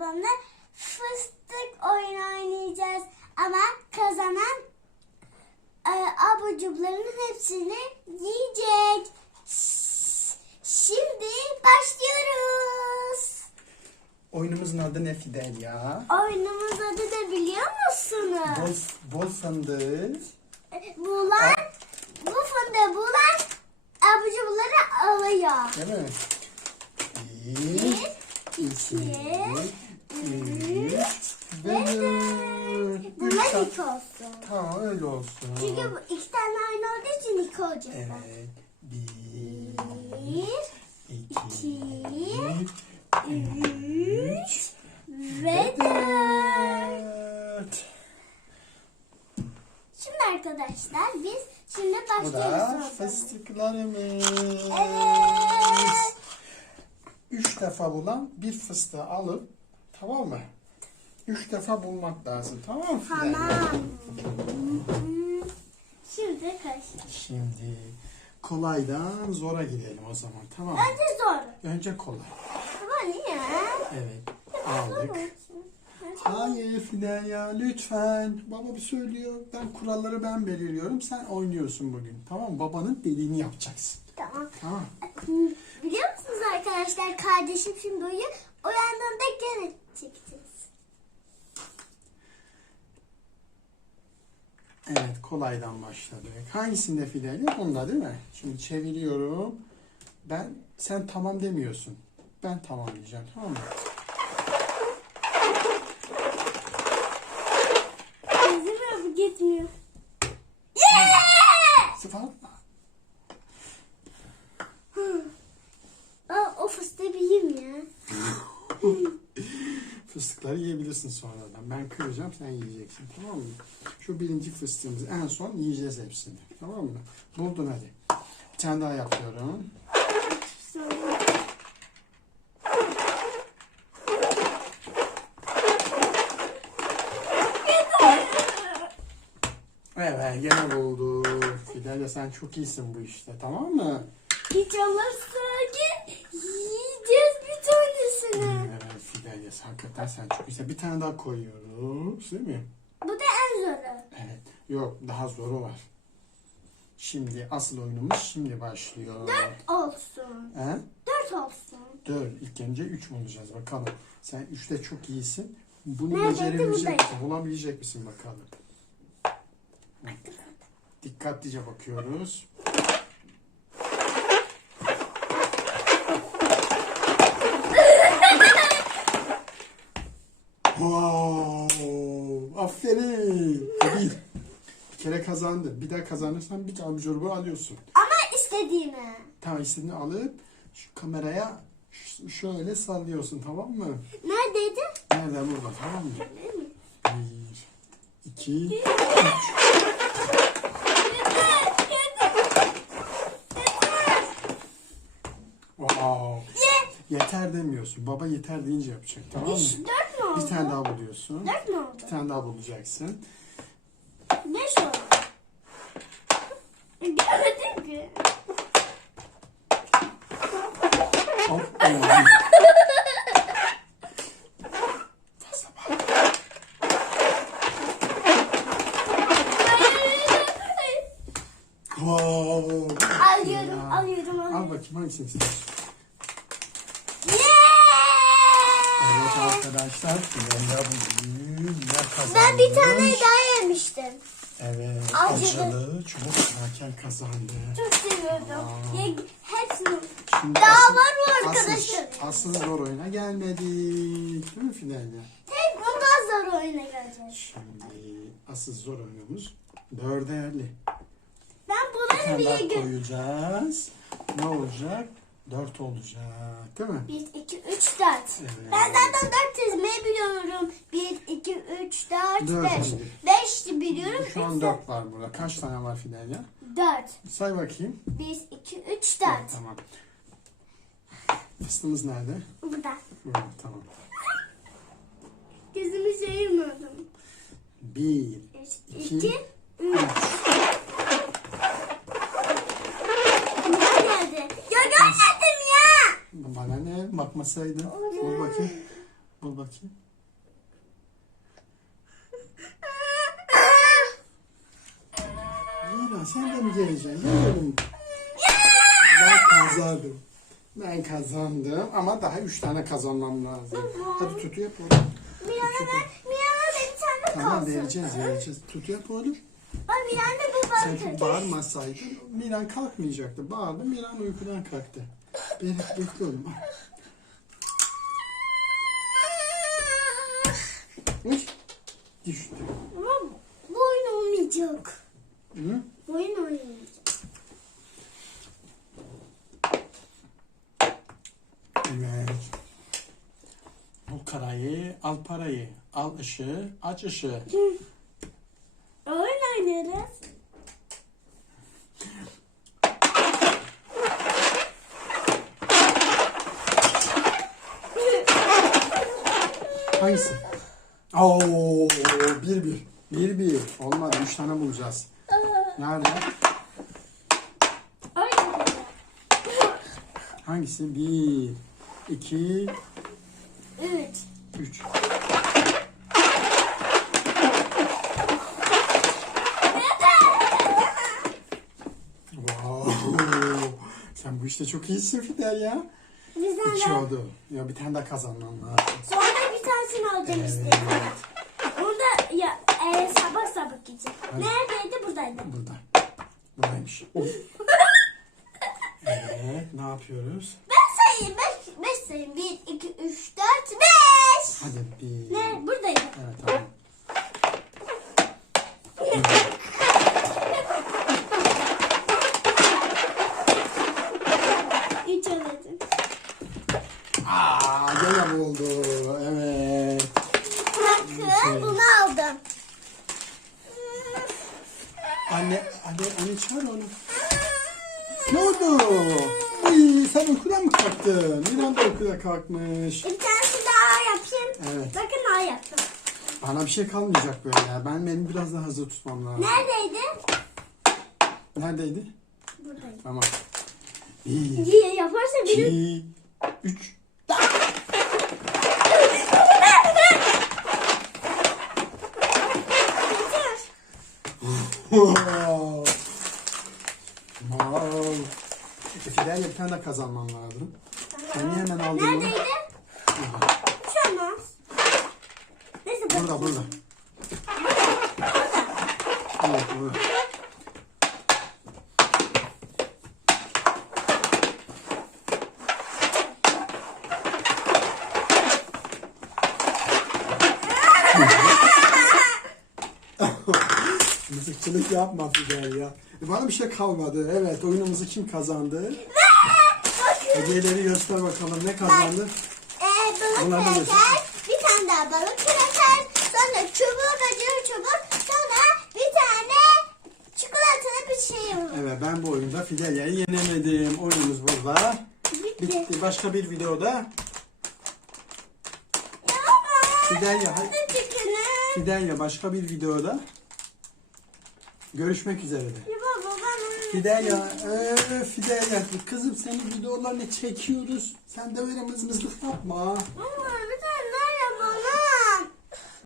babamla fıstık oyunu oynayacağız. Ama kazanan e, abur cuburların hepsini yiyecek. Şimdi başlıyoruz. Oyunumuzun adı ne Fidel ya? Oyunumuz adı da biliyor musunuz? Bol, bol fındık. Bulan, bu fındığı bulan abur cuburları alıyor. Değil mi? Bir, Bir, iki, üç ve dört. Üç Bunlar tane- iki olsun. Tamam öyle olsun. Çünkü bu iki tane aynı olduğu için iki olacak. Evet. Bir, iki, üç ve dört. Şimdi arkadaşlar biz şimdi Bu da başlıyoruz. fıstıklarımız. Evet. Üç defa bulan bir fıstığı alıp tamam mı? Üç defa bulmak lazım tamam mı? Tamam. Şimdi karıştır. Şimdi kolaydan zora gidelim o zaman tamam mı? Önce zor. Önce kolay. Ama niye? Evet aldık. Hayır Fidel ya lütfen. Baba bir söylüyor. Ben kuralları ben belirliyorum. Sen oynuyorsun bugün. Tamam mı? Babanın dediğini yapacaksın. Tamam. Tamam. Biliyor musunuz arkadaşlar kardeşim şimdi uyuyor. Uyandığında gene çekeceğiz. Evet kolaydan başladık. Hangisinde Fidel? Bunda değil mi? Şimdi çeviriyorum. Ben sen tamam demiyorsun. Ben tamam diyeceğim tamam mı? Benzemiyor bu gitmiyor. Yeah! Sıfır. Aa, o fıstığı bir yiyeyim ya. Fıstıkları yiyebilirsin sonradan. Ben kıracağım sen yiyeceksin tamam mı? Şu birinci fıstığımızı en son yiyeceğiz hepsini. Tamam mı? Buldun hadi. Bir tane daha yapıyorum. Evet gene bulduk. Fidelya sen çok iyisin bu işte tamam mı? Hiç olmazsa ki yiyeceğiz. Fidelya hakikaten sen çok iyisin. Bir tane daha koyuyoruz değil mi? Bu da en zoru. Evet. Yok daha zoru var. Şimdi asıl oyunumuz şimdi başlıyor. Dört olsun. He? Dört olsun. Dört. İlk önce üç bulacağız bakalım. Sen üçte çok iyisin. Bunu Neredeydi? becerebilecek misin? Bulabilecek misin bakalım. Dikkatlice bakıyoruz. Wow! Aferin. Bir. Bir kere kazandın. Bir daha kazanırsan bir tane çorba alıyorsun. Ama istediğimi. Tamam istediğini alıp şu kameraya ş- şöyle sallıyorsun tamam mı? Neredeydi? Nerede burada tamam mı? Bir, iki, wow. Yeter demiyorsun. Baba yeter deyince yapacak tamam mı? Dört mü oldu? Bir tane daha buluyorsun. Dört mü oldu? Bir tane daha bulacaksın. Beş oldu. Görmedim ki. Wow. Alıyorum, Ya. alıyorum, Al alıyorum. bakayım hangisini istiyorsun? Evet arkadaşlar. Bugün ne kazanmış? Ben bir tane daha yemiştim. Evet. Acılı. Acılı çubuk kraker kazandı. Çok seviyordum. Ye, hepsini. Şimdi Daha asıl- var mı asıl- arkadaşlar? Asıl, zor oyuna gelmedik. Değil mi Fidelya? Tek bundan zor oyuna geleceğiz. Şimdi asıl zor oyunumuz dörderli. Ben Bir bunları tane daha bile gö- koyacağız. Ne olacak? Dört olacak. Değil mi? 1, 2, 3, 4. Evet. Ben zaten 4 çizmeyi biliyorum. 1, 2, 3, 4, Dört 5. oldu. 5 biliyorum. Şu an dört var burada. Kaç tane var Fidelya? 4. Say bakayım. 1, 2, 3, 4. Tamam. Fıstığımız nerede? Burada. Burada tamam. Gözümü seyirmedim. Bir, 3, İki, 2, 3. geldi. Ya görmedim ya. Bana ne? Bakmasaydın. Dur bakayım. Bul bakayım. Mira sen de mi geleceksin? Gel oğlum. Ben kazandım. Ben kazandım ama daha üç tane kazanmam lazım. Hadi tutu yap oğlum. Mirana da bir tane Tamam kalsın. vereceğiz vereceğiz. Tutu yap oğlum. Ay Mirana bu Sen bankacı. çok bağırmasaydın Miran kalkmayacaktı. Bağırdı Miran uykudan kalktı. Beni bekle oğlum. Uy, düştü. Ama bu oyun olmayacak. Hı? Bu oyun olmayacak. Evet. Al karayı, al parayı. Al ışığı, aç ışığı. Oyun oynarız. Hangisi? Oo, bir bir. Bir bir. Olmadı. Üç tane bulacağız. Nerede? Hangisi? Bir, iki, Üç. üç. Wow. Sen bu işte çok iyisin Fidel ya. Bizden İki oldu. Ya bir tane daha kazanman lazım. Sonra alacağım işte. Onu da ya, e, sabah sabah gidecek. Hadi. Neredeydi? Buradaydı. Burada. Buradaymış. Evet, ne yapıyoruz? Ben sayayım. Beş, beş sayayım. Bir, iki, üç, dört, beş. Hadi bir. Ne? Buradaydı. Evet tamam. Üç alacağım. Aa, gene buldu. Evet. Bakın bunu aldım. Anne, anne, anne çağır onu. Ne oldu? Uy, sen uykudan mı kalktın? Miran da uykuda kalkmış. Bir tanesi daha yapayım. Evet. Bakın daha yaptım. Bana bir şey kalmayacak böyle ya. Ben beni biraz daha hızlı tutmam lazım. Neredeydi? Neredeydi? Buradaydı. Tamam. Bir, yaparsa benim... iki, üç. Yeter. Wow. Wow. E, Fidel bir tane de kazanman lazım. Niye hemen aldın? Neredeydi? Şu. Neyse Burada, burada. Evet, burada. Mızıkçılık yapma Fidel ya. Bana bir şey kalmadı. Evet, oyunumuzu kim kazandı? Hediyeleri göster bakalım. Ne kazandı? Ee, Bunlar balık da kraker, bir tane daha balık kraker, sonra çubuk acılı çubuk, sonra bir tane çikolatalı bir şey oldu. Evet, ben bu oyunda Fidelya'yı yenemedim. Oyunumuz burada. Bitti. Bitti. Başka bir videoda Ya, Fidelya, hay- ne çıkını? Fidelya başka bir videoda görüşmek üzere de. Fidelya, ee, Fidelya kızım senin videolarını çekiyoruz. Sen de böyle mızmızlık yapma.